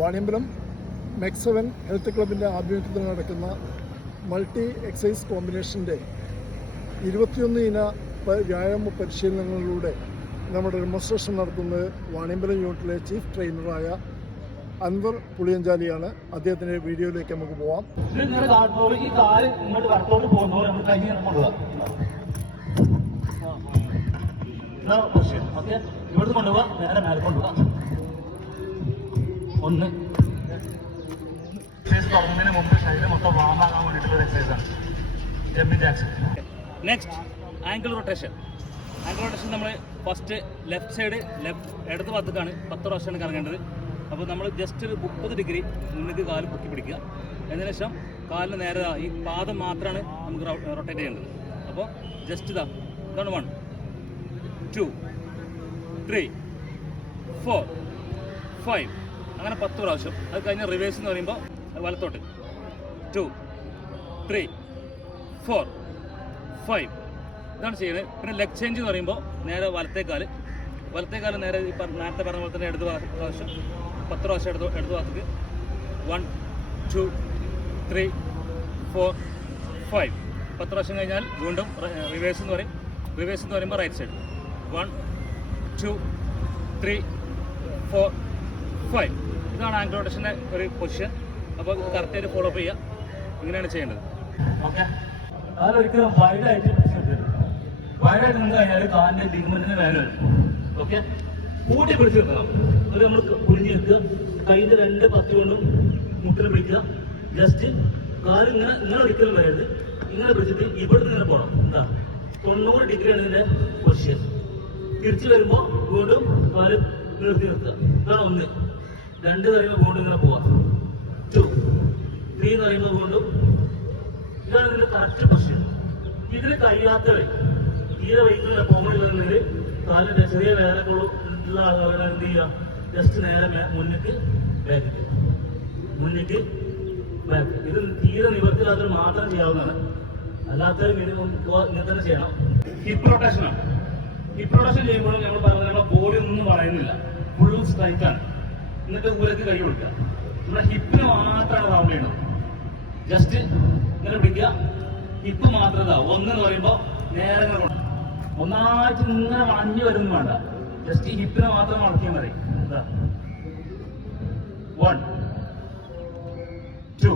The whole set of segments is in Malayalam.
വാണിയമ്പലം മെക്സവൻ ഹെൽത്ത് ക്ലബിൻ്റെ ആഭിമുഖ്യത്തിൽ നടക്കുന്ന മൾട്ടി എക്സസൈസ് കോമ്പിനേഷൻ്റെ 21 ഇന വ്യായാമ പരിശീലനങ്ങളിലൂടെ നമ്മുടെ ഡെമോൺസ്ട്രേഷൻ നടത്തുന്നത് വാണിയമ്പലം യൂണിറ്റിലെ ചീഫ് ട്രെയിനറായ അൻവർ പുളിയഞ്ചാലിയാണ്. അദ്ദേഹത്തിൻ്റെ വീഡിയോയിലേക്ക് നമുക്ക് പോവാം. ഇവിടുന്ന് കൊണ്ടുപോവാ, നേരെ മേലെ കൊണ്ടുപോവാ. ഒന്ന് എക്സസൈസ് തുടങ്ങുന്നതിന് മുമ്പ് ശരീരം മൊത്തം വാമാകാൻ വേണ്ടിയിട്ടുള്ള എക്സസൈസാണ് jumping jacks. Next angle rotation. Angle rotation നമ്മൾ ഫസ്റ്റ് ലെഫ്റ്റ് സൈഡ് ഇടത് ഭാഗത്തേക്കാണ് 10 പ്രാവശ്യമാണ് കറങ്ങേണ്ടത്. അപ്പോൾ നമ്മൾ ജസ്റ്റ് ഒരു 30 ഡിഗ്രി മുന്നിലേക്ക് കാല് പൊക്കി പിടിക്കുക. അതിനുശേഷം കാലിന് നേരെ ഈ പാദം മാത്രമാണ് നമുക്ക് റൊട്ടേറ്റ് ചെയ്യേണ്ടത്. അപ്പോൾ ജസ്റ്റ് ഇതാണ് 1 2 3 4 5 അങ്ങനെ 10 പ്രാവശ്യം. അത് കഴിഞ്ഞ് റിവേഴ്സ് എന്ന് പറയുമ്പോൾ വലത്തോട്ട് 2 3 4 5 ഇതാണ് ചെയ്യുന്നത്. പിന്നെ ലെഗ് ചേഞ്ച് എന്ന് പറയുമ്പോൾ നേരെ വലത്തേക്കാല് നേരെ ഈ നേരത്തെ പറഞ്ഞ പോലെ തന്നെ ഇടത് പ്രാവശ്യം 10 പ്രാവശ്യം ഇടത് ഭാഗത്തേക്ക് 1 2 3 4 5 10 പ്രാവശ്യം കഴിഞ്ഞാൽ വീണ്ടും റിവേഴ്സ് എന്ന് പറയും. റിവേഴ്സ് എന്ന് പറയുമ്പോൾ റൈറ്റ് സൈഡ് 1 2 3 4 5 ഇതാണ് ആംഗിൾ റൊട്ടേഷൻ്റെ ഒരു പൊസിഷൻ. അപ്പോൾ കറക്റ്റായിട്ട് ഫോളോ അപ്പ് ചെയ്യുക. ഇങ്ങനെയാണ് ചെയ്യേണ്ടത്. ഓക്കെ, അതൊരിക്കലും വൈഡായിട്ട് നിന്ന് കഴിഞ്ഞാൽ കാലിൻ്റെ ലിഗ്മെന്റിന് വേദന വരും. ഓക്കെ, കൂട്ടി പിടിച്ചെടുക്കണം. അത് നമ്മൾ കുഴിഞ്ഞെടുക്കുക, കൈൻ്റെ 2 പത്തി കൊണ്ടും മുട്ടിൽ പിടിക്കുക. ജസ്റ്റ് കാല് ഇങ്ങനെ ഒരിക്കലും വരരുത്. ഇങ്ങനെ പിടിച്ചിട്ട് ഇവിടെ നിന്ന് പോകണം. എന്താ 90 ഡിഗ്രിയാണ് ഇതിൻ്റെ പൊസിഷൻ. തിരിച്ചു വരുമ്പോൾ വീണ്ടും കാല് നിർത്തുക. ഇതാണ് 1. 2 പറയുമ്പോൾ വീണ്ടും ഇങ്ങനെ പോവാം. 2 3 എന്ന് പറയുമ്പോൾ വീണ്ടും. ഇതാണ് ഇതിന്റെ കറക്റ്റ് പൊസിഷൻ. ഇതിന് കഴിയാത്തവർ തീരെ വൈകുന്ന പോകുന്നതിൽ കാലിന്റെ ചെറിയ വേദനകളുള്ള ആളുകൾ എന്ത് ചെയ്യുക, ജസ്റ്റ് നേരെ മുന്നിക്ക് ബാക്ക്. ഇത് തീരെ നിവർത്തില്ലാത്തവർ മാത്രം ചെയ്യാവുന്നതാണ്. അല്ലാത്തവർ ഇങ്ങനെ തന്നെ ചെയ്യണം. ഹിപ്പ് റൊട്ടേഷനാണ്. ഹിപ്പ് റൊട്ടേഷൻ ചെയ്യുമ്പോഴും ഞങ്ങൾ പറഞ്ഞത് നമ്മുടെ ബോഡി ഒന്നും പറയുന്നില്ല, ഫുൾ സ്ട്രൈറ്റ് ആണ്. എന്നിട്ട് ദൂരത്ത് കൈ കൊടുക്കുക. നമ്മുടെ ഹിപ്പിന് മാത്രമാണ് റൗണ്ട് ചെയ്യണം. ജസ്റ്റ് ഇങ്ങനെ പിടിക്കുക, ഹിപ്പ് മാത്രം. 1 എന്ന് പറയുമ്പോൾ നേരെ കൊണ്ട് ഒന്നായിട്ട് ഇങ്ങനെ വളഞ്ഞു വരുന്നു വേണ്ട. ജസ്റ്റ് ഈ ഹിപ്പിനെ മാത്രം വളക്കിയാൽ മതി. 1 2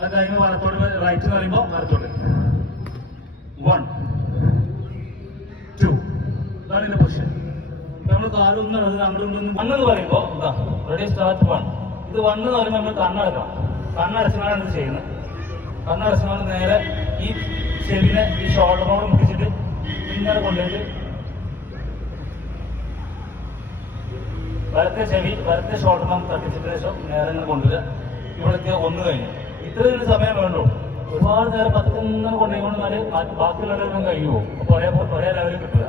അത് കഴിയുമ്പോൾ വലത്തോട്ട് റൈറ്റ് എന്ന് പറയുമ്പോൾ വലത്തോട്ട് 1 2 ഇതാണ് ഇതിന്റെ പൊസിഷൻ. നമ്മൾ കാലൊന്നും അങ്ങോട്ടൊന്നും 1 എന്ന് പറയുമ്പോൾ റെഡി സ്റ്റാർട്ട് 1. ഇത് 1 എന്ന് പറയുമ്പോൾ നമ്മൾ കണ്ണടക്കണം. കണ്ണടച്ചാണ് ഇത് ചെയ്യുന്നത്. കണ്ണടച്ചാൽ നേരെ ഈ ചെവിനെ ഈ ഷോൾഡറിനോട് മുട്ടിച്ചിട്ട് ഇങ്ങനെ കൊണ്ടുപോയിട്ട് വലത്തെ ഷോൾഡറിനെ തട്ടിച്ചിട്ട് ശേഷം നേരെ ഇങ്ങനെ കൊണ്ടുവരിക. ഇവിടേക്ക് 1 കഴിഞ്ഞു. ഇത്രയും സമയം വേണ്ടു. ഒരുപാട് നേരം 10 ഇങ്ങനെ കൊണ്ടുപോയിക്കൊണ്ടാല് ബാക്കിയുള്ളവരെല്ലാം കഴിയുമോ? ഒരേ ലെവലിൽ കിട്ടുക.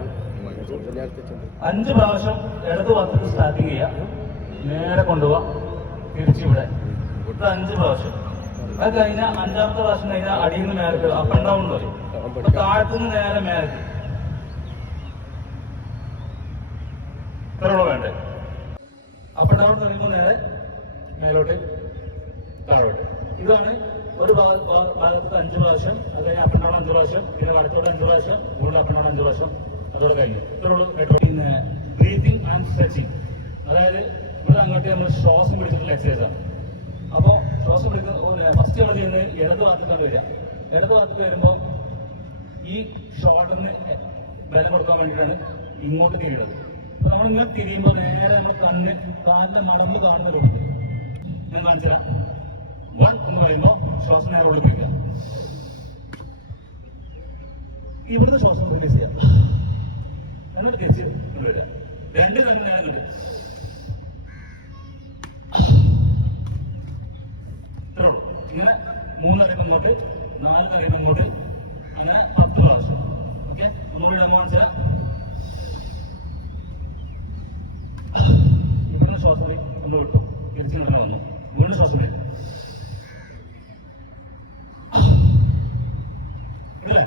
5 പ്രാവശ്യം ഇടത് ഭാഗത്തേക്ക് സ്റ്റാർട്ടിങ് ചെയ്യുക, നേരെ കൊണ്ടുപോവാ, തിരിച്ചിവിടെ 5 പ്രാവശ്യം. അത് കഴിഞ്ഞാൽ 5ാമത്തെ പ്രാവശ്യം കഴിഞ്ഞാൽ അടിയിൽ നിന്ന് മേലേക്ക് അപ്പ് ആൻഡ് ഡൗൺ വരും. അപ്പൊ താഴത്തുനിന്ന് നേരെ മേലേക്ക് ഇത്രയുള്ളൂ വേണ്ടേ. അപ്പ് ആൻഡ് ഡൗൺ എന്ന് പറയുമ്പോൾ നേരെ മേലോട്ട് താഴോട്ട്. ഇതാണ് ഒരു ഭാഗത്ത് 5 പ്രാവശ്യം. അത് കഴിഞ്ഞാൽ അപ്പ് ആൻഡ് ഡൗൺ 5 പ്രാവശ്യം. പിന്നെ വലത്തോട്ട് 5 പ്രാവശ്യം. വീണ്ടും അപ്പ് ആൻഡ് ഡൗൺ 5 പ്രാവശ്യം. അതോടെ കഴിഞ്ഞു. ഇത്രയുള്ളൂ. പിന്നെ ബ്രീത്തിങ് ആൻഡ് സ്ട്രെച്ചിങ്, അതായത് ഇവിടെ അങ്ങോട്ട് നമ്മൾ ശ്വാസം പിടിച്ചിട്ടുള്ള എക്സസൈസാണ്. അപ്പോൾ ശ്വാസം പിടിക്കുന്ന ഫസ്റ്റ് നമ്മൾ ചെയ്യുന്നത് ഇടത് ഭാഗത്തേക്കാണ് വരിക. ഇടത് ഭാഗത്തേക്ക് വരുമ്പോൾ ഈ ഷോൾഡറിന് ബലം കൊടുക്കാൻ വേണ്ടിയിട്ടാണ് ഇങ്ങോട്ട് തിരിയുന്നത്. അപ്പോൾ നമ്മളിങ്ങനെ തിരിയുമ്പോൾ നേരെ നമ്മൾ കാലിന്റെ മടമ്പ് കാണുന്ന രൂപത്തിൽ ഞാൻ കാണിച്ചു തരാം. 1 എന്ന് പറയുമ്പോൾ ശ്വാസം നേരെ ഉള്ളിൽ പിടിക്കുക. ഇവിടുന്ന് ശ്വാസം റിലീസ് ചെയ്യാം. അങ്ങനെ തിരിച്ച് കൊണ്ടുവരിക. 2 കണ്ണു നേരം കണ്ടു. ഇങ്ങനെ 3 അറിയുമ്പോൾ ഇങ്ങോട്ട്, 4 അറിയുമ്പോൾ ഇങ്ങോട്ട്, അങ്ങനെ 10 പ്രാവശ്യം. ഓക്കെ, ഒന്നുകൂടി ഡെമോ കാണിച്ചാൽ ഇവിടുന്ന് ശ്വാസം ഒന്ന് വിട്ടു, തിരിച്ചിങ്ങനെ വന്നു, വീണ്ടും ശ്വാസം ഇല്ലേ.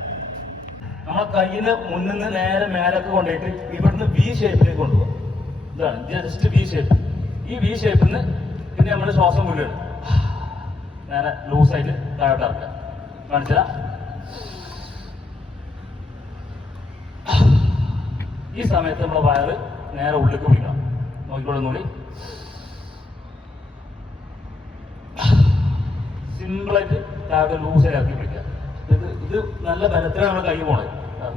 നമ്മളെ കയ്യിന് മുന്നിൽ നിന്ന് നേരെ മേലൊക്കെ കൊണ്ടുപോയിട്ട് ഇവിടുന്ന് V ഷേപ്പിലേക്ക് കൊണ്ടുപോകും. ഇതാണ് ജസ്റ്റ് V ഷേപ്പ്. ഈ V ഷേപ്പിൽ നിന്ന് പിന്നെ നമ്മൾ ശ്വാസം വിടുകയാണ്. നേരെ ലൂസായിട്ട് താഴോട്ട് ഇറക്കുക. കാണിച്ചാൽ ഈ സമയത്ത് നമ്മുടെ വയറ് നേരെ ഉള്ളിലേക്ക് പിടിക്കണം. നോക്കിക്കൊള്ളുന്നുള്ളി സിമ്പിളായിട്ട് താഴോട്ട് ലൂസായി ഇറക്കി പിടിക്കുക. ഇത് നല്ല ബലത്തിലാണ് നമ്മുടെ കൈ പോണത്,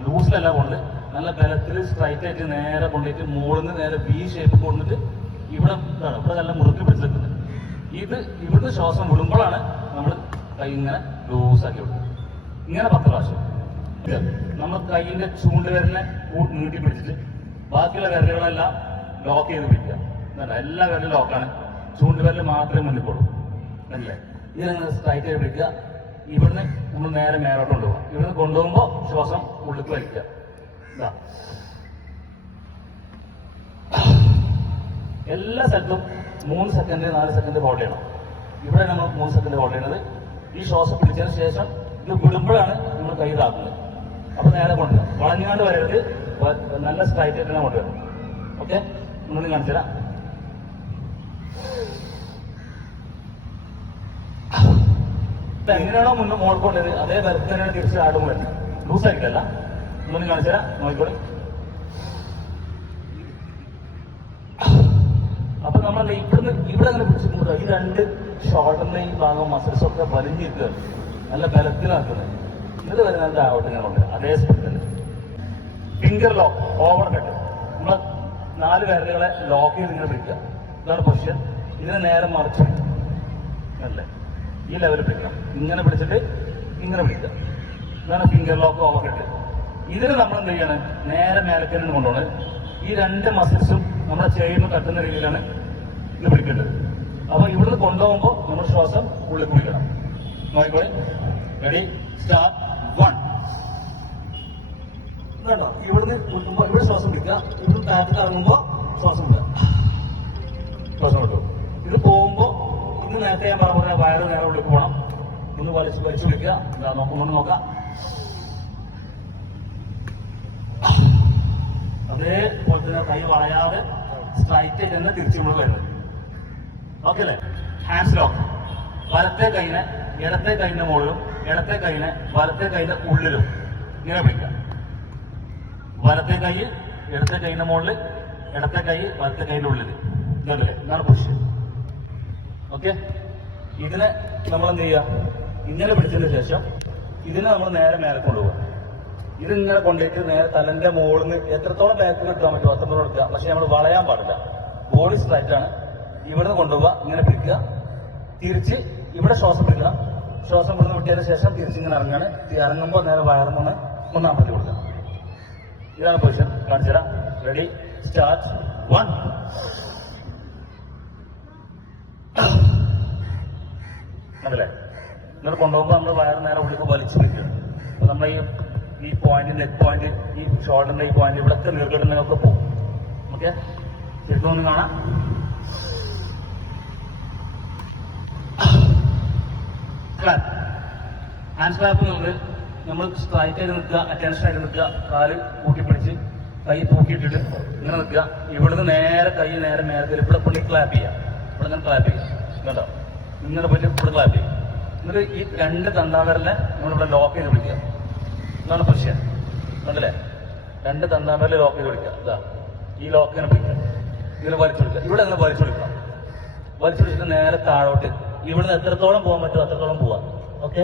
ലൂസിലല്ല പോണത്. നല്ല ബലത്തിൽ സ്ട്രൈറ്റ് ആയിട്ട് നേരെ കൊണ്ടുപോയിട്ട് മുകളിൽ നിന്ന് നേരെ വി ഷേപ്പ് കൊണ്ടിട്ട് ഇവിടെ ഇതാണ്, ഇവിടെ നല്ല മുറുക്കി പിടിച്ചെടുക്കുന്നത്. ഇത് ഇവിടുന്ന് ശ്വാസം വിടുമ്പോഴാണ് നമ്മൾ കൈ ഇങ്ങനെ ലൂസാക്കി വിടുന്നത്. ഇങ്ങനെ 10 പ്രാവശ്യം. നമ്മൾ കൈയിന്റെ ചൂണ്ടുവിരലിനെ നീട്ടി പിടിച്ചിട്ട് ബാക്കിയുള്ള വിരലുകളെല്ലാം ലോക്ക് ചെയ്ത് പിടിക്കുക. എല്ലാ വിരലും ലോക്കാണ്, ചൂണ്ടുവിരൽ മാത്രമേ മുന്നിൽ പോളൂ. അല്ലേ? ഇതിനങ്ങനെ സ്ട്രൈറ്റ് ആയി പിടിക്കുക. ഇവിടുന്ന് നമ്മൾ നേരെ മേലോട്ട് കൊണ്ടുപോകാം. ഇവിടുന്ന് കൊണ്ടുപോകുമ്പോൾ ശ്വാസം ഉള്ളിൽ വലിക്കുക. ഇതാ എല്ലാ സ്ഥലത്തും 3 സെക്കൻഡ് 4 സെക്കൻഡ് ഹോൾഡ് ചെയ്യണം. ഇവിടെ നമ്മൾ 3 സെക്കൻഡ് ഹോൾഡ് ചെയ്യുന്നത്. ഈ ശ്വാസം പിടിച്ചതിന് ശേഷം ഇത് വിടുമ്പോഴാണ് നമ്മൾ കൈ ഇതാക്കുന്നത്. അപ്പൊ നേരെ കൊണ്ടുവരാം. വളഞ്ഞാണ്ട് വരരുത്, നല്ല സ്ട്രൈറ്റ് ആയിട്ട് തന്നെ കൊണ്ടുവരണം. ഓക്കെ, നമ്മൾ കാണിച്ചു തരാം. എങ്ങനെയാണോ മുന്നേ മോൾക്കൊണ്ടത് അതേ ബലത്തിൽ തന്നെയാണ് തിരിച്ച് ആടുമ്പോൾ വരുന്നത്. ലൂസായിട്ടല്ല. നമ്മൾ കാണിച്ചു തരാം, നോക്കിക്കോളി. അപ്പൊ നമ്മൾ ഇവിടെ അങ്ങനെ പിടിച്ചിട്ടുണ്ട്. ഈ 2 ഷോൾഡറിന്റെ ഈ ഭാഗം മസിൽസ് ഒക്കെ വലിഞ്ഞിരിക്കുകയാണ്, നല്ല ബലത്തിലാക്കുന്നത്. ഇത് വരെ നല്ല ആവട്ടെ ഞാൻ കൊണ്ടുവരാം. അതേ സ്പീഡിൽ ഫിംഗർ ലോക്ക്, ഓവർ കട്ട്. നമ്മൾ 4 വിരലുകളെ ലോക്ക് ചെയ്ത് ഇങ്ങനെ പിടിക്കുക. ഇതാണ് പൊസിഷൻ. ഇതിനെ നേരെ മറിച്ച് അല്ലേ, ഈ ലെവലിൽ പിടിക്കണം. ഇങ്ങനെ പിടിച്ചിട്ട് ഇങ്ങനെ പിടിക്കുക. ഇതാണ് ഫിംഗർ ലോക്ക്, ഓവർ കട്ട്. ഇതിന് നമ്മൾ എന്ത് ചെയ്യണം, നേരെ മേലക്കന്നെ കൊണ്ടുപോകണം. ഈ 2 മസിൽസും നമ്മുടെ ചെയിന് തട്ടുന്ന രീതിയിലാണ് ഇത് പിടിക്കേണ്ടത്. അപ്പൊ ഇവിടുന്ന് കൊണ്ടുപോകുമ്പോൾ നമ്മൾ ശ്വാസം ഉള്ളിൽ പിടിക്കണം. നോക്കിക്കോളെ, റെഡി, സ്റ്റാർട്ട്. 1. കേട്ടോ, ഇവിടുന്ന് ഇവിടെ ശ്വാസം പിടിക്കുക. ഇവിടുന്ന് താഴത്തിൽ ഇറങ്ങുമ്പോൾ ശ്വാസം വിടുക, ശ്വാസം വിട്ടു. ഇത് പോകുമ്പോൾ ഇന്ന് നേരത്തെ ഞാൻ പറഞ്ഞ വയറ് നേരെ ഉള്ളിൽ പോകണം. ഒന്ന് വലിച്ചു പിടിക്കുക. ഒന്ന് നോക്കാം. അതേപോലെ തന്നെ കൈ വളയാതെ സ്ട്രൈറ്റ് ആയിട്ട് തന്നെ തിരിച്ചു നമ്മൾ വരുന്നത്. ഓക്കെ അല്ലേ? Hands lock. വലത്തെ കൈനെ ഇടത്തെ കൈന്റെ മുകളിലും ഇടത്തെ കൈനെ വലത്തെ കൈന്റെ ഉള്ളിലും ഇങ്ങനെ പിടിക്കുക. വലത്തെ കൈ ഇടത്തെ കൈന്റെ മുകളിൽ, ഇടത്തെ കൈ വലത്തെ കൈന്റെ ഉള്ളിൽ. ഇതല്ലേ, ഇതാണ് പൊസിഷൻ. ഓക്കെ, ഇതിനെ നമ്മൾ എന്ത് ചെയ്യുക, ഇങ്ങനെ പിടിച്ചതിന് ശേഷം ഇതിനെ നമ്മൾ നേരെ മേലെ കൊണ്ടുപോകുക. ഇതിങ്ങനെ കൊണ്ടുപോയിട്ട് നേരെ തലന്റെ മുകളിൽ നിന്ന് എത്രത്തോളം ബാക്ക് കിട്ടാൻ പറ്റുമോ അത്രത്തോളം എടുക്കുക. പക്ഷെ നമ്മൾ വളയാൻ പാടില്ല, ബോഡി സ്ട്രൈറ്റ് ആണ്. ഇവിടുന്ന് കൊണ്ടുപോവുക, ഇങ്ങനെ പിടിക്കുക. തിരിച്ച് ഇവിടെ ശ്വാസം പിടിക്കുക. ശ്വാസം ഇവിടുന്ന് വിട്ടതിന് ശേഷം തിരിച്ചിങ്ങനെ ഇറങ്ങാണ്. ഇറങ്ങുമ്പോൾ നേരെ വയറുന്ന ഒന്നാം പറ്റി കൊടുക്കുക. ഇതാണ് പൊസിഷൻ. കാണിച്ചു തരാം. Ready, start. 1. അതല്ലേ, ഇങ്ങനെ കൊണ്ടുപോകുമ്പോൾ നമ്മൾ വയറ് നേരെ ഉള്ളിൽ വലിച്ചു പിടിക്കുക. അപ്പൊ നമ്മൾ ഈ പോയിന്റ്, നെക്ക് പോയിന്റ്, ഈ ഷോൾഡറിന്റെ ഈ പോയിന്റ് ഇവിടെയൊക്കെ നീർക്കെട്ടുന്നതൊക്കെ പോകും. ഓക്കെ, ശരിക്കും കാണാം. ഹാൻഡ് സ്ലാപ്പ് നമ്മൾ സ്ട്രൈറ്റ് ആയിട്ട് നിൽക്കുക, അറ്റൻഷൻ ആയിട്ട് നിൽക്കുക. കാല് കൂട്ടിപ്പിടിച്ച് കൈ തൂക്കിയിട്ടിട്ട് ഇങ്ങനെ നിൽക്കുക. ഇവിടുന്ന് നേരെ കൈ നേരെ മേലത്തിൽ ഇവിടെ പുള്ളി ക്ലാപ്പ് ചെയ്യുക. ഇവിടെ നിന്ന് ക്ലാപ്പ് ചെയ്യുക. കേട്ടോ, ഇങ്ങനെ പോയിട്ട് ഇവിടെ ക്ലാപ്പ് ചെയ്യും. എന്നിട്ട് ഈ 2 തന്താവരലിനെ നമ്മളിവിടെ ലോക്ക് ചെയ്ത് പിടിക്കുക. ഇതാണ് പൊസിഷൻ. കണ്ടല്ലേ, 2 തന്താവരല് ലോക്ക് ചെയ്ത് പിടിക്കുക. ഇതാ ഈ ലോക്ക് ഇങ്ങനെ പിടിക്കുക. ഇങ്ങനെ വലിച്ചെടുക്കുക. ഇവിടെ അങ്ങനെ വലിച്ചെടുക്കണം. വലിച്ചെടുത്തിട്ട് നേരെ താഴോട്ട് ഇവിടുന്ന് എത്രത്തോളം പോകാൻ പറ്റുമോ അത്രത്തോളം പോവാം. ഓക്കെ,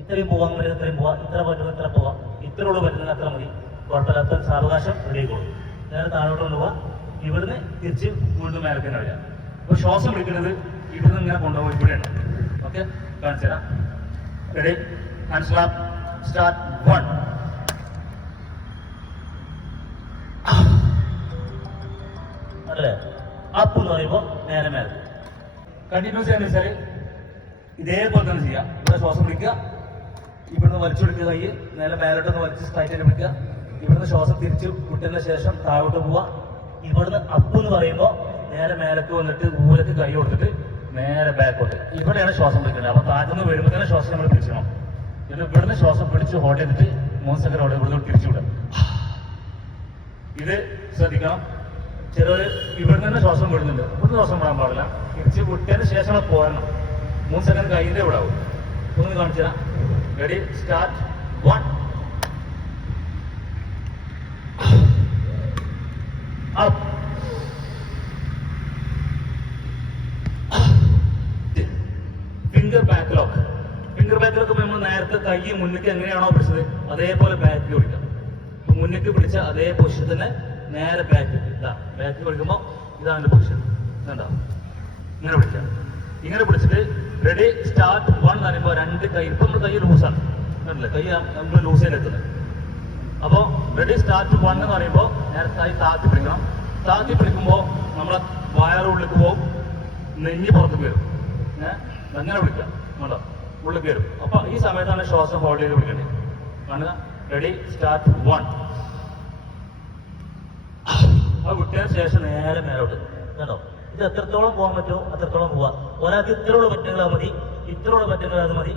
ഇത്രയും പോകാൻ പറ്റുന്ന ഇത്രയും പോവാം, ഇത്ര പറ്റുന്ന ഇത്ര പോവാം, ഇത്രയോട് പറ്റുന്ന അത്ര മതി. കുഴപ്പമില്ലാത്ത സാവകാശം റെഡിയായിക്കോളും. നേരെ താഴോട്ട് കൊണ്ടുപോവാം. ഇവിടുന്ന് തിരിച്ച് വീണ്ടും മേലക്ക് തന്നെ വരിക. അപ്പൊ ശ്വാസം പിടിക്കുന്നത് ഇവിടുന്ന് ഇങ്ങനെ കൊണ്ടുപോകും. ഇവിടെയാണ്. ഓക്കെ, കാണിച്ചു തരാം. Ready, hand slap, start. 1. അല്ലേ, അപ്പ് എന്ന് പറയുമ്പോൾ നേരെ മേലെ കണ്ടിന്യൂസ് ചെയ്യാന്ന് വെച്ചാൽ ഇതേപോലെ തന്നെ ചെയ്യാം. ഇവിടെ ശ്വാസം പിടിക്കുക, ഇവിടുന്ന് വലിച്ചെടുക്കുക. കൈ നേരെ മേലോട്ടൊന്ന് വലിച്ച് സ്ട്രൈറ്റ് ആയിട്ട് പിടിക്കുക. ഇവിടുന്ന് ശ്വാസം തിരിച്ച് വിട്ടതിന് ശേഷം താഴോട്ട് പോവുക. ഇവിടുന്ന് അപ്പ് എന്ന് പറയുമ്പോൾ നേരെ മേലേക്ക് വന്നിട്ട് ഊരക്ക് കൈ കൊടുത്തിട്ട് നേരെ ബാക്കോട്ട്. ഇവിടെയാണ് ശ്വാസം പിടിക്കുന്നത്. അപ്പൊ താഴത്തുനിന്ന് വരുമ്പോൾ തന്നെ ശ്വാസം നമ്മൾ പിടിക്കണം. എന്നിട്ട് ഇവിടുന്ന് ശ്വാസം പിടിച്ച് ഹോൾഡ് ചെയ്തിട്ട് 3 സെക്കൻഡ് ഹോൾഡ് ഇവിടുന്ന് തിരിച്ചു വിടുക. ഇത് ശ്രദ്ധിക്കണം. ചിലർ ഇവിടുന്ന് തന്നെ ശ്വാസം വിടുന്നുണ്ട്, ഇവിടുന്ന് ശ്വാസം വിടാൻ പാടില്ല. തിരിച്ച് വിട്ടതിന് ശേഷം നമ്മൾ പോരണം. 3 സെക്കൻഡ് കയ്യിൻ്റെ ഇവിടെ ആവും. ഒന്ന് കാണിച്ചു തരാം. Ready start 1 up finger back lock. Finger back lock നമ്മൾ നേരത്തെ കൈ മുന്നിലേക്ക് എങ്ങനെയാണോ പിടിച്ചത് അതേപോലെ ബാക്ക് പിടിക്കാം. മുന്നിലേക്ക് പിടിച്ച അതേ പൊസിഷൻ തന്നെ നേരെ ബാക്ക് ബാക്ക് പിടിക്കുമ്പോൾ ഇതാണ് പൊസിഷൻ. ഇതുണ്ടാവും. ഇങ്ങനെ പിടിക്കാം. ഇങ്ങനെ പിടിച്ചിട്ട് റെഡി സ്റ്റാർട്ട് 1 എന്ന് പറയുമ്പോൾ 2 കൈ ഇപ്പം നമ്മൾ കൈ ലൂസാണ് കണ്ടില്ലേ, കൈ നമ്മൾ ലൂസ് ചെയ്തെത്തുന്നത്. അപ്പോൾ റെഡി സ്റ്റാർട്ട് 1 എന്ന് പറയുമ്പോൾ നേരത്തെ കൈ താത്തി പിടിക്കണം. താത്തി പിടിക്കുമ്പോൾ നമ്മളെ വയറുള്ളിലേക്ക് പോകും, നെഞ്ഞ് പുറത്തേക്ക് വരും. അങ്ങനെ പിടിക്കാം കേട്ടോ, ഉള്ളിലേക്ക് വരും. അപ്പോൾ ഈ സമയത്താണ് ശ്വാസം ഹോൾഡ് ചെയ്ത് പിടിക്കേണ്ടത്. കാണുക. Ready start 1. അത് വിട്ടതിന് ശേഷം നേരെ മേലോട്ട് കേട്ടോ. ഇത് എത്രത്തോളം പോകാൻ പറ്റുമോ അത്രത്തോളം പോവാ. ഒരാൾക്ക് ഇത്രയോളം പറ്റുന്നത് മതി, ഇത്രയോളം പറ്റുന്നത് അത് മതി,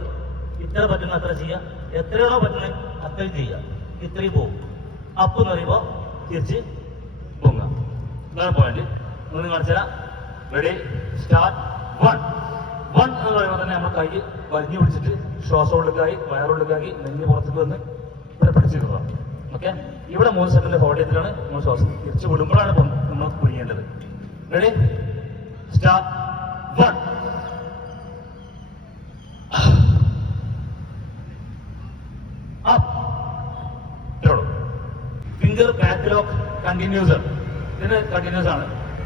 ഇത്ര പറ്റുന്ന അത്ര ചെയ്യുക, എത്രയാണോ പറ്റുന്നത് അത്രയും ചെയ്യുക. ഇത്രയും പോകും. അപ്പ് എന്ന് പറയുമ്പോൾ തിരിച്ച് പൊങ്ങാം. ഇതാണ് പോയിന്റ്. ഒന്ന് കാണിച്ചുതരാം. റെഡി സ്റ്റാർട്ട് 1 എന്ന് പറയുമ്പോൾ തന്നെ നമ്മൾ കൈ വലിഞ്ഞു പിടിച്ചിട്ട് ശ്വാസം ഉള്ളിലേക്കായി വയറുള്ളിലേക്കാക്കി നെഞ്ഞ് പുറത്തേക്ക് വന്ന് ഇവിടെ പിടിച്ചിരുന്നു. ഓക്കെ. ഇവിടെ 3 സെക്കൻഡ് ഹോൾഡ് ചെയ്തിട്ടാണ് നമ്മൾ ശ്വാസം തിരിച്ച് വിടുമ്പോഴാണ് നമ്മൾ കുഴിയേണ്ടത്. Ready start 1 finger back lock continuous. ഇതിന് കണ്ടിന്യൂസ് ആണ്.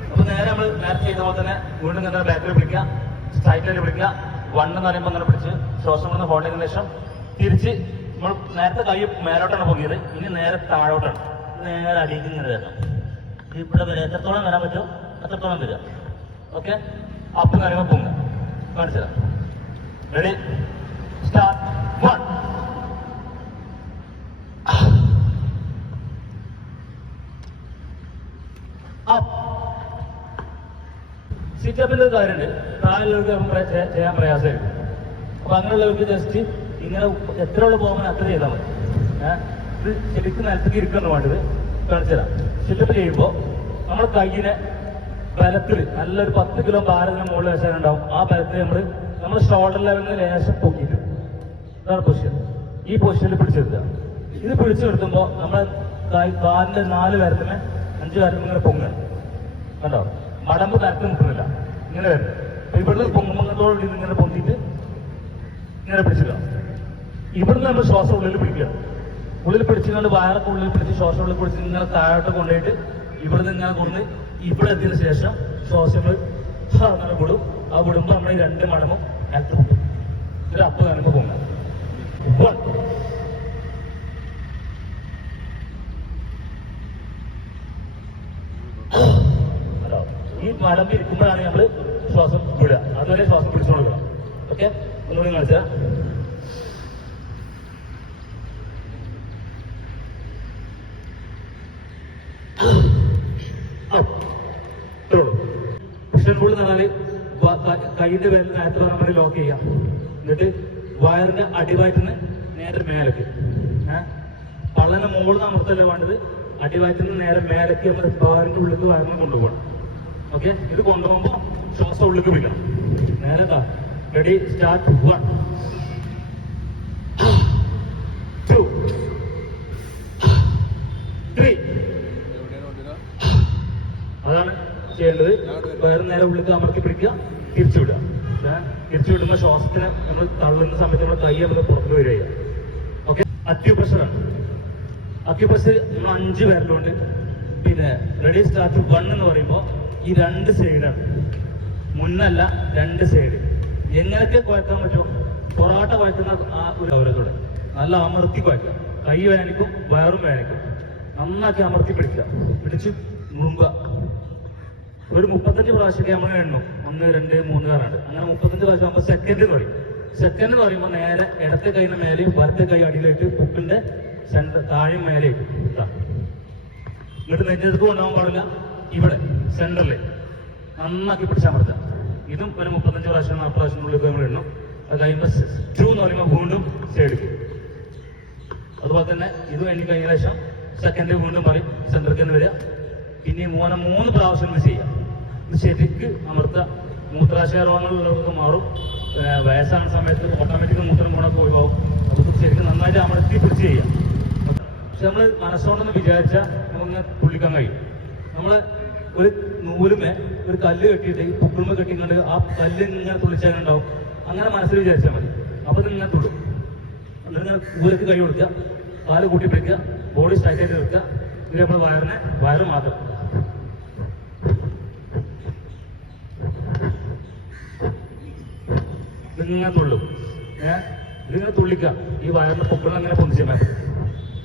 അപ്പൊ നേരെ നമ്മൾ നേരത്തെ ചെയ്ത പോലെ തന്നെ വീണ്ടും ഇങ്ങനെ ബാക്കിൽ പിടിക്കുക, സ്ട്രൈറ്റായിട്ട് പിടിക്കുക. 1 എന്ന് പറയുമ്പോൾ അങ്ങനെ പിടിച്ച് ശ്വാസം കൊണ്ട് ഹോൾഡ് ചെയ്തതിനു ശേഷം തിരിച്ച് നമ്മൾ നേരത്തെ കൈ മേലോട്ടാണ് പൊങ്ങിയത്, ഇനി നേരെ താഴോട്ടാണ്. നേരെ അടിയിലേക്ക് ഇങ്ങനെ വരണം. ഇവിടെ വരെ എത്രത്തോളം വരാൻ പറ്റുമോ അത്രത്തോളം വരിക. ഓക്കെ. അപ്പ് കാര്യങ്ങൾ പൊങ്ങുക. കാണിച്ചത്. റെഡി സ്റ്റാർട്ട് 1 സിറ്റപ്പിന്റെ ഒരു കാര്യമുണ്ട്. പ്രായമുള്ളവർക്ക് നമുക്ക് ചെയ്യാൻ പ്രയാസമായിരിക്കും. അപ്പൊ അങ്ങനെയുള്ളവർക്ക് ജസ്റ്റ് ഇങ്ങനെ എത്രയുള്ള പോകാൻ അത്ര ചെയ്താൽ മതി. ഇത് ശരിക്കും നിലത്തേക്ക് ഇരിക്കുന്നു വേണ്ടത്. കാണിച്ചുതരാം. സിറ്റപ്പ് ചെയ്യുമ്പോൾ നമ്മുടെ കയ്യിനെ ബലത്തിൽ നല്ലൊരു 10 കിലോ ഭാരത്തിന് മുകളിൽ വെച്ചാലുണ്ടാവും. ആ ബലത്തിൽ നമ്മൾ ഷോൾഡർ ലെവലിൽ നിന്ന് ലേശം പൊക്കിയിട്ട് ഇതാണ് പൊസിഷൻ. ഈ പൊസിഷനിൽ പിടിച്ചെടുക്കുക. ഇത് പിടിച്ചു നിർത്തുമ്പോൾ നമ്മൾ കാലിന്റെ 4 വിരലിന് 5 വിരലിന് ഇങ്ങനെ പൊങ്ങുക. കണ്ടോ? മടമ്പ് തരത്ത് നിൽക്കുന്നില്ല, ഇങ്ങനെ വരുന്നത്. ഇവിടുന്ന് പൊങ്ങുമ്പോഴത്തോടെ ഇങ്ങനെ പൊന്തിയിട്ട് ഇങ്ങനെ പിടിച്ചിടുക. ഇവിടുന്ന് നമ്മൾ ശ്വാസം ഉള്ളിൽ പിടിക്കുക. ഉള്ളിൽ പിടിച്ചുകൊണ്ട് വയറൊക്കെ ഉള്ളിൽ പിടിച്ച് ശ്വാസം ഉള്ളിൽ പിടിച്ച് ഇങ്ങനെ താഴോട്ട് കൊണ്ടുപോയിട്ട് ഇവിടുന്ന് ഇങ്ങനെ കൊണ്ടുവന്ന് ഇവിടെ എത്തിയതിനു ശേഷം ശ്വാസം അങ്ങനെ വിടും. ആ വിടുമ്പോൾ നമ്മൾ 2 മടങ്ങും അകത്ത് വിട്ടും. ഒരു അപ്പ് കാണുമ്പോൾ പൊങ്ങുക. ഈ മടമ്പ് ഇരിക്കുമ്പോഴാണ് നമ്മൾ ശ്വാസം വിടുക. അതുവരെ ശ്വാസം പിടിച്ചു കൊടുക്കണം. ഓക്കെ. ഒന്നുകൂടി കാണിച്ചാൽ പുഷൻ പുൾ എന്ന് പറഞ്ഞാല് കൈയിന്റെ വിരൽ നേരത്തെ പറഞ്ഞ ലോക്ക് ചെയ്യാം. എന്നിട്ട് വയറിന്റെ അടിവയറ്റിന്ന് നേരെ മേലേക്ക്, പള്ളന്റെ മുകളിൽ അമർത്തല്ല വേണ്ടത്, അടിവയറ്റിന്ന് നേരെ മേലേക്ക് നമ്മൾ വയറിന്റെ ഉള്ളിൽ വയറിനെ കൊണ്ടുപോകണം. ഓക്കെ. ഇത് കൊണ്ടുപോകുമ്പോൾ ശ്വാസം ഉള്ളിലേക്ക് പിടിക്കണം. നേരെ റെഡി സ്റ്റാർട്ട് 1 2 3. അതാണ് ചെയ്യേണ്ടത്. വയറ് നേരെ ഉള്ളിലേക്ക് അമർത്തി പിടിക്കുക, തിരിച്ചുവിടുക. തിരിച്ചുവിടുമ്പോൾ ശ്വാസത്തിന് നമ്മൾ തള്ളുന്ന സമയത്ത് നമ്മൾ കൈ നമ്മൾ പുറത്തു വരിക. ഓക്കെ. അക്യൂപ്രഷറാണ്. അക്യൂപ്രഷർ നമ്മൾ 5 വിരലുണ്ട്. പിന്നെ റെഡി സ്റ്റാർട്ട് 1 എന്ന് പറയുമ്പോൾ ഈ 2 സൈഡാണ്, മുന്നല്ല 2 സൈഡ്. എങ്ങനെയൊക്കെ കുഴക്കാൻ പറ്റുമോ? പൊറോട്ട കുഴക്കുന്ന ആ ഒരു ഗൗരവത്തോടെ നല്ല അമർത്തി കുഴക്കുക. കൈ വേദനിക്കും, വയറും വേദനിക്കും. നന്നാക്കി അമർത്തി പിടിക്കുക. പിടിച്ച് മുഴുക. ഒരു 35 പ്രാവശ്യമൊക്കെ നമ്മൾ എണ്ണും. 1 2 3 കാറാണ്. അങ്ങനെ 35 പ്രാവശ്യം ആകുമ്പോൾ സെക്കൻഡ് എന്ന് പറയും. സെക്കൻഡ് എന്ന് പറയുമ്പോൾ നേരെ ഇടത്തെ കൈയുടെ മേലെയും വലത്തെ കൈ അടിയിലായിട്ട് പുക്കിന്റെ സെന്റർ താഴെയും മേലെയും ഇങ്ങോട്ട് നെഞ്ചെടുത്ത് കൊണ്ടുപോകാൻ പാടില്ല. ഇവിടെ സെന്ററിൽ നന്നാക്കി പിടിച്ചമർത്തുക. ഇതും ഒരു 35 പ്രാവശ്യം 40 പ്രാവശ്യത്തിനുള്ളിൽ നമ്മൾ എണ്ണും. അത് കഴിയുമ്പോൾ 2 എന്ന് പറയുമ്പോൾ വീണ്ടും സൈഡ്. അതുപോലെ തന്നെ ഇതും എനിക്ക് കഴിഞ്ഞ ശേഷം സെക്കൻഡ് വീണ്ടും പറയും സെന്ററിൽ നിന്ന് വരിക. പിന്നെ 3 പ്രാവശ്യം ചെയ്യാം. ഇത് ശരിക്ക് അമർത്തുക. മൂത്രാശയ രോഗങ്ങളുള്ളവർക്ക് മാറും. വയസ്സാണ് സമയത്ത് ഓട്ടോമാറ്റിക് മൂത്രം പോണൊക്കെ ഒഴിവാകും. നമുക്ക് ശരിക്കും നന്നായിട്ട് അമർത്തി പിടിച്ച് ചെയ്യാം. പക്ഷെ നമ്മൾ മനസ്സോടൊന്ന് വിചാരിച്ചാൽ നമുക്കിങ്ങനെ തുള്ളിക്കാൻ കഴിയും. നമ്മൾ ഒരു നൂലുമേ ഒരു കല്ല് കെട്ടിയിട്ട് പുക്കുമ്പ് കെട്ടിക്കൊണ്ട് ആ കല്ല് ഇങ്ങനെ തുള്ളിച്ചാലുണ്ടാവും. അങ്ങനെ മനസ്സിൽ വിചാരിച്ചാൽ മതി. അപ്പോൾ ഇതിങ്ങനെ തുള്ളും. എന്നിങ്ങനെ ഊരക്ക് കൈ കൊടുക്കുക, കാല് കൂട്ടി പിടിക്കുക, ബോഡി സ്ട്രൈറ്റായിട്ട് വെക്കുക. ഇത് നമ്മൾ വയറ് മാത്രം ഇതിങ്ങനെ തുള്ളും. ഇതിങ്ങനെ തുള്ളിക്കുക. ഈ വയറിന്റെ പൊക്കൾ അങ്ങനെ പൊന്തിച്ചാൽ മതി.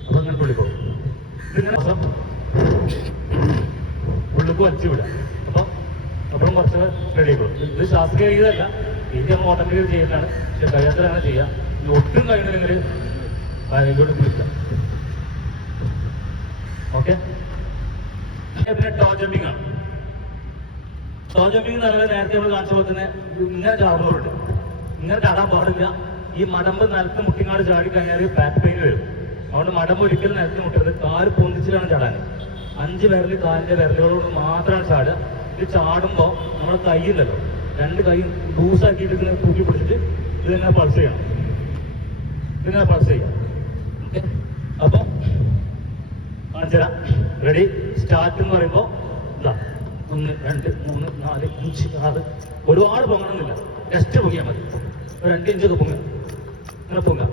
അപ്പൊ അങ്ങനെ തുള്ളിക്കോ. ഇതിങ്ങനെ ഉള്ളിക്ക് വലിച്ചു വിടുക. അപ്പം കുറച്ച് റെഡി ആയിക്കോളും. ഇത് ശാസ്ത്രീയ രീതിയല്ല, ഇത് നമ്മൾ ഓട്ടോമാറ്റിക് ചെയ്യുന്നതാണ്. പക്ഷെ കഴിയാത്ത അങ്ങനെ ചെയ്യാം. ഇത് ഒട്ടും കഴിയുന്നില്ലെങ്കിൽ വയറിലോട്ട് കുളിക്കാം. ഓക്കെ. പിന്നെ ടോ ജമ്പിങ് ആണ്. ടോ ജമ്പിങ് എന്ന് പറയുന്നത് നേരത്തെ നമ്മൾ കാണിച്ച പോലെ തന്നെ ഇങ്ങനെ ചാടുന്നവരുണ്ട്. ഇങ്ങനെ ചാടാൻ പാടില്ല. ഈ മടമ്പ് നിലത്ത് മുട്ടിങ്ങാട് ചാടി കഴിഞ്ഞാൽ ബാക്ക് പെയിൻ വരും. അതുകൊണ്ട് മടമ്പ് ഒരിക്കലും നിലത്ത് മുട്ടരുത്. കാല് പൊന്തിച്ചിട്ടാണ് ചാടാൻ. 5 വിരല് കാലിന്റെ വിരലുകളോട് മാത്രമാണ് ചാടുക. ഇത് ചാടുമ്പോൾ നമ്മുടെ കൈയില്ലല്ലോ, 2 കൈയും ലൂസാക്കിയിട്ട് ഇങ്ങനെ തൂക്കി പിടിച്ചിട്ട് ഇതിങ്ങനെ പൾസ് ചെയ്യണം. ഇതിങ്ങനെ പൾസ് ചെയ്യാം. ഓക്കെ. അപ്പോൾ കാണിച്ചുതരാം. റെഡി, സ്റ്റാർട്ട് എന്ന് പറയുമ്പോൾ ഇതാ 1 2 3 4 5 6. ഒരുപാട് പൊങ്ങണമെന്നില്ല, ജസ്റ്റ് പൊങ്ങിയാൽ മതി. ഒരു 2 ഇഞ്ചൊക്കെ പൊങ്ങുക. ഇങ്ങനെ പൊങ്ങുക,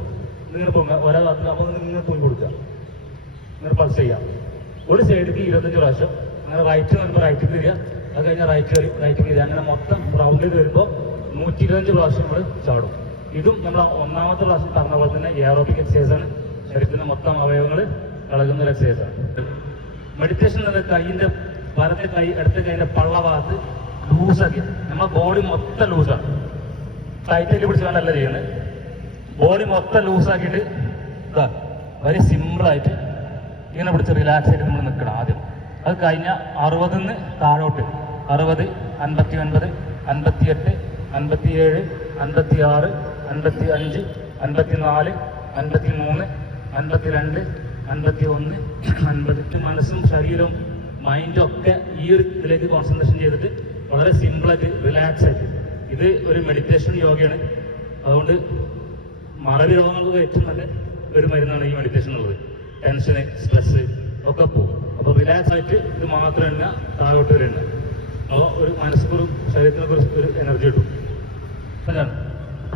ഇങ്ങനെ പൊങ്ങുക. ഓരോ ഭാഗത്തിൽ അപ്പോൾ ഇങ്ങനെ തൂങ്ങി കൊടുക്കുക. ഇങ്ങനെ പൾസ് ചെയ്യാം. ഒരു സൈഡിലേക്ക് 25 പ്രാവശ്യം. അങ്ങനെ റൈറ്റ് വരുമ്പോൾ റൈറ്റ് വരിക, അത് കഴിഞ്ഞാൽ റൈറ്റ് വരിക. അങ്ങനെ മൊത്തം റൗണ്ടിൽ വരുമ്പോൾ 125 പ്രാവശ്യം നമ്മൾ ചാടും. ഇതും നമ്മൾ ഒന്നാമത്തെ പ്രാവശ്യം പറഞ്ഞ പോലെ തന്നെ എയറോബിക് എക്സസൈസാണ്. ശരീരത്തിൻ്റെ മൊത്തം അവയവങ്ങൾ ഇളകുന്ന ഒരു എക്സസൈസാണ്. മെഡിറ്റേഷൻ എന്നത് കൈയിൻ്റെ വലത്തെ കൈ ഇടത്തെ കൈയിൻ്റെ പള്ള ഭാഗത്ത് ലൂസാക്കി, നമ്മുടെ ബോഡി മൊത്തം ലൂസാണ്. ടൈറ്റായിട്ട് പിടിച്ചുകൊണ്ടല്ല ചെയ്യുന്നത്. ബോഡി മൊത്തം ലൂസാക്കിയിട്ട് ഇതാ വളരെ സിമ്പിളായിട്ട് ഇങ്ങനെ പിടിച്ച് റിലാക്സ് ആയിട്ട് നമ്മൾ നിൽക്കണം ആദ്യം. അത് കഴിഞ്ഞാൽ 60 താഴോട്ട് 60, 59, 58, 57, 56, 55, 54, 53, 52, 51, 50. മനസ്സും ശരീരവും മൈൻഡും ഒക്കെ ഈ ഒരു ഇതിലേക്ക് കോൺസെൻട്രേഷൻ ചെയ്തിട്ട് വളരെ സിമ്പിളായിട്ട് റിലാക്സ് ആയിട്ട്. ഇത് ഒരു മെഡിറ്റേഷൻ യോഗയാണ്. അതുകൊണ്ട് മറവി രോഗങ്ങൾക്ക് ഏറ്റവും നല്ല ഒരു മരുന്നാണ് ഈ മെഡിറ്റേഷൻ ഉള്ളത്. ടെൻഷന്, സ്ട്രെസ് ഒക്കെ പോകും. അപ്പോൾ റിലാക്സ് ആയിട്ട് ഇത് മാത്രം തന്നെ താഴോട്ട് വരുന്ന അപ്പോൾ ഒരു മനസ്സിനൊരു ശരീരത്തിനൊക്കെ ഒരു എനർജി കിട്ടും. അതാണ്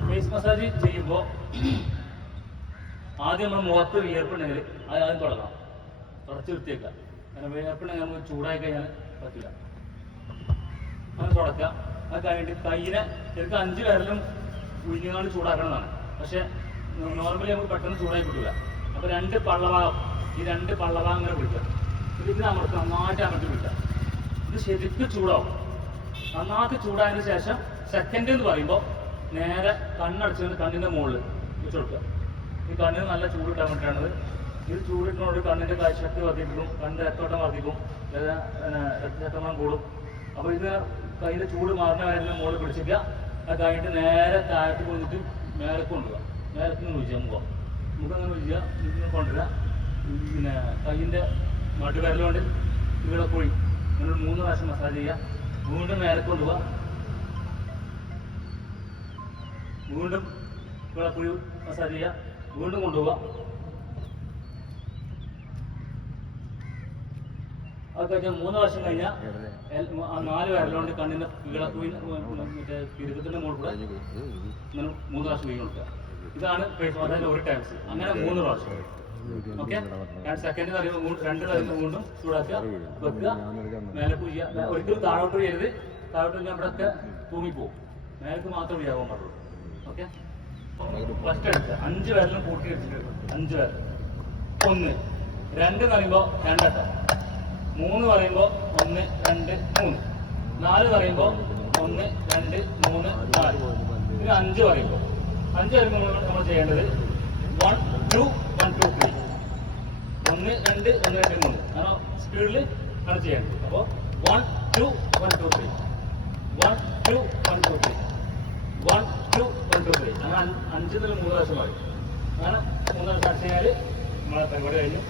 ഫേസ് മസാജ് ചെയ്യുമ്പോൾ ആദ്യം നമ്മൾ മുഖത്ത് വിയർപ്പുണ്ടെങ്കിൽ അത് ആദ്യം തുടങ്ങാം. തുടച്ച് വൃത്തിയേക്കാം. കാരണം വിയർപ്പുണ്ടെങ്കിൽ നമുക്ക് ചൂടായി കഴിഞ്ഞാൽ പറ്റില്ല. അത് തുടക്കാം. അത് കഴിഞ്ഞിട്ട് കയ്യിനെ ശരിക്കും 5 വിരലും ഉഴിഞ്ഞുകൊണ്ട് ചൂടാക്കണമെന്നാണ്. പക്ഷെ നോർമലി നമുക്ക് പെട്ടെന്ന് ചൂടായി കിട്ടില്ല. അപ്പോൾ 2 പള്ളഭാഗം, ഈ 2 പള്ളഭാഗം ഇങ്ങനെ പിടിക്കുക. ഇതിന് അമർത്തി നന്നായിട്ട് അമർത്തി പിടിക്കുക. ഇത് ശരിക്കും ചൂടാവും. നന്നായിട്ട് ചൂടായതിനു ശേഷം സെക്കൻഡ് എന്ന് പറയുമ്പോൾ നേരെ കണ്ണടച്ചുകൊണ്ട് കണ്ണിൻ്റെ മുകളിൽ വെച്ച് കൊടുക്കുക. ഈ കണ്ണിന് നല്ല ചൂട് കിട്ടാൻ വേണ്ടിയിട്ടാണത്. ഇത് ചൂടിനോട് കണ്ണിൻ്റെ കാഴ്ചശക്തി വർദ്ധിപ്പിക്കും, കണ്ണിൻ്റെ രക്തോട്ടം വർദ്ധിക്കും, രക്തചക്രമണം കൂടും. അപ്പോൾ ഇത് കയ്യിൻ്റെ ചൂട് മാറുന്ന വരെ മുകളിൽ പിടിച്ചിരിക്കുക. അത് കഴിഞ്ഞിട്ട് നേരെ താഴത്ത് കൊണ്ടിട്ട് മേലെ കൊണ്ടുപോകുക. മേലക്ക് വിളിക്കുക മുഖം അങ്ങനെ വിളിക്കുക. ഇങ്ങനെ കൊണ്ടുവരിക. പിന്നെ കയ്യിൻ്റെ നടുവിരലുകൊണ്ട് ഇവിടെ പോയി നിങ്ങൾ 3 പ്രാവശ്യം മസാജ് ചെയ്യുക. വീണ്ടും മേലെ കൊണ്ടുപോവുക. വീണ്ടും ഇവിടെ പോയി മസാജ് ചെയ്യുക. വീണ്ടും കൊണ്ടുപോവുക. അത് കഴിഞ്ഞാൽ 3 പ്രാവശ്യം കഴിഞ്ഞാൽ 4 വിരലുകൊണ്ട് കണ്ണിൻ്റെ മറ്റേ പിരുക്കത്തിൻ്റെ മുകളിൽ കൂടെ ഇങ്ങനെ 3 പ്രാവശ്യം കൈ കൊടുക്കുക. ഇതാണ് ഫേസ് മസാജിൻ്റെ ഒരു ടൈംസ്. അങ്ങനെ 3 പ്രാവശ്യം. ഓക്കെ. സെക്കൻഡ് പറയുമ്പോൾ 2 പറയുമ്പോൾ വീണ്ടും ചൂടാക്കുക, വെക്കുക, മേലെ ചെയ്യുക. ഒരിക്കലും താഴോട്ട് ചെയ്യരുത്. താഴോട്ട് കഴിഞ്ഞാൽ ഇവിടെയൊക്കെ തൂങ്ങിപ്പോവും. മേലേക്ക് മാത്രമേ ചെയ്യാൻ പാടുള്ളൂ. ഓക്കെ. ഫസ്റ്റ് എടുക്കുക. 5 വിരലും കൂട്ടി വെച്ചിട്ട് 5 വിരൽ 1, 2 പറയുമ്പോൾ 2 അട്ട, 3 പറയുമ്പോൾ 1, 2, 3, 4 പറയുമ്പോൾ 1, 2, 3, 4. ഇത് 5 പറയുമ്പോൾ നമ്മൾ ചെയ്യേണ്ടത് 1, 2, 1, 2, 3. 1, 2, 1, 2, 3. കാരണം സ്പീഡിൽ ആണ് ചെയ്യേണ്ടത്. അപ്പോൾ 1, 2, 1, 2, 3. 1, 2, 1, 2, 3. 1, 2, 1, 2, 3. അങ്ങനെ 5 മുതൽ 3 പ്രാവശ്യം മതി. അങ്ങനെ 3 പ്രാവശ്യം അടിച്ചു കഴിഞ്ഞാൽ നമ്മളെ പരിപാടി കഴിഞ്ഞു.